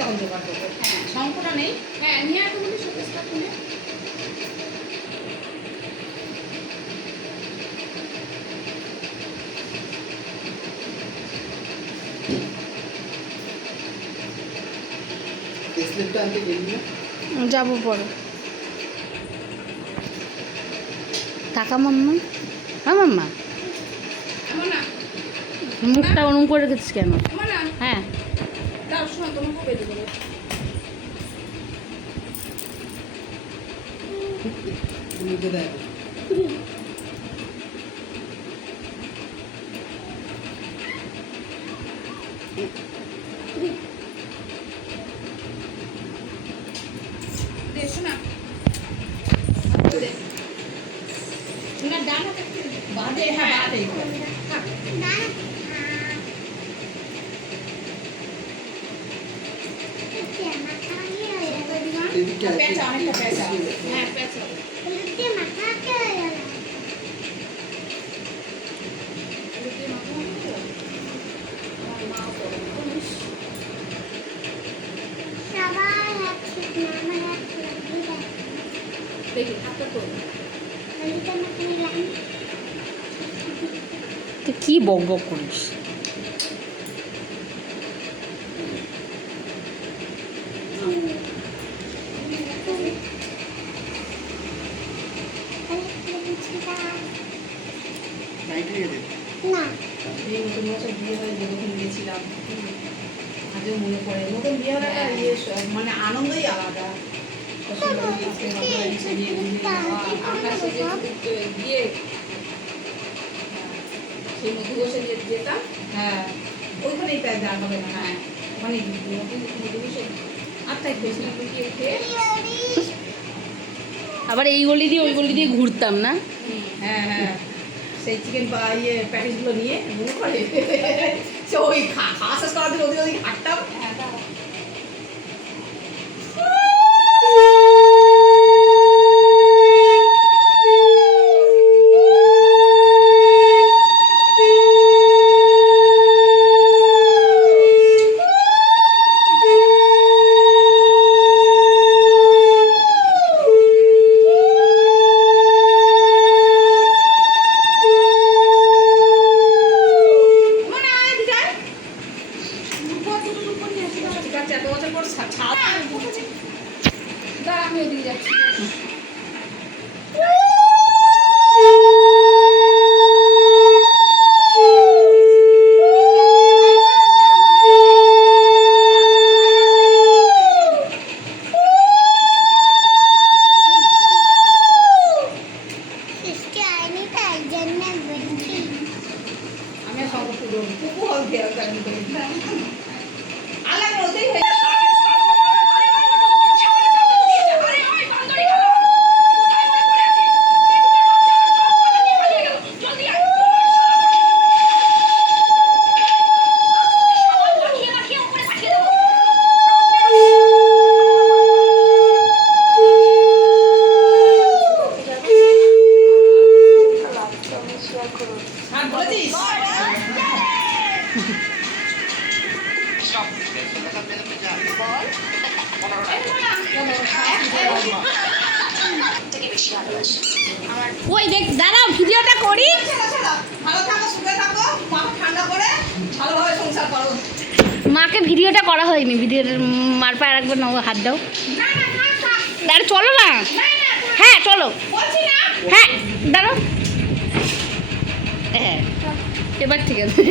তখন জোগাড় করবো। হ্যাঁ, শঙ্কটা নেই। হ্যাঁ, নিয়ে আসবো বলি শোকেসটা খুলে। যাবো পরে। টাকা মাম্মা, হ্যাঁ মাম্মা, মুখটা ওরম করে রেখেছিস কেন? হ্যাঁ দাও শোনো, তোমাকে বেঁধে দেবো। শোনা না, ডান হাতে বাঁধে। হ্যাঁ, বাঁধে। পেঁচা, অনেকটা পেঁচা। হ্যাঁ, পেঁচা। দেখি হাতটা তো তুই কি বক বক করিস? এই নতুন বছর বিয়ে হয়ে যখন গিয়েছিলাম, আজও মনে পড়ে। নতুন বিয়ে হলে একটা ইয়ে মানে আনন্দই আলাদা। গিয়ে সেই মধু বসে যেতাম। হ্যাঁ, ওইখানেই প্যাক দেওয়া হবে না। হ্যাঁ, ওখানে মধু বসে আটটাই খেয়েছিলাম, গিয়ে খেয়ে আবার এই গলি দিয়ে ওই গলি দিয়ে ঘুরতাম না? হ্যাঁ হ্যাঁ, সেই চিকেন ইয়ে প্যাকেটগুলো নিয়ে মনে করে সে ওই খাওয়া শেষ করার দিন ওদিক ওদিক হাঁটতাম। আমি ওদিকে যাচ্ছি। আমি সঙ্গে পুরো হল দিয়ে আলাদা ওদের ওই দেখ, দাঁড়াও ভিডিওটা করি। ভালো থাকো, সুখে থাকো, মাথা ঠান্ডা করে ভালোভাবে সংসার করো। মাকে ভিডিওটা করা হয়নি, ভিডিওটা মার পায়ে রাখবে না, হাত দাও। দাঁড়া, চলো না। হ্যাঁ চলো। হ্যাঁ দাঁড়াও। হ্যাঁ এবার ঠিক আছে।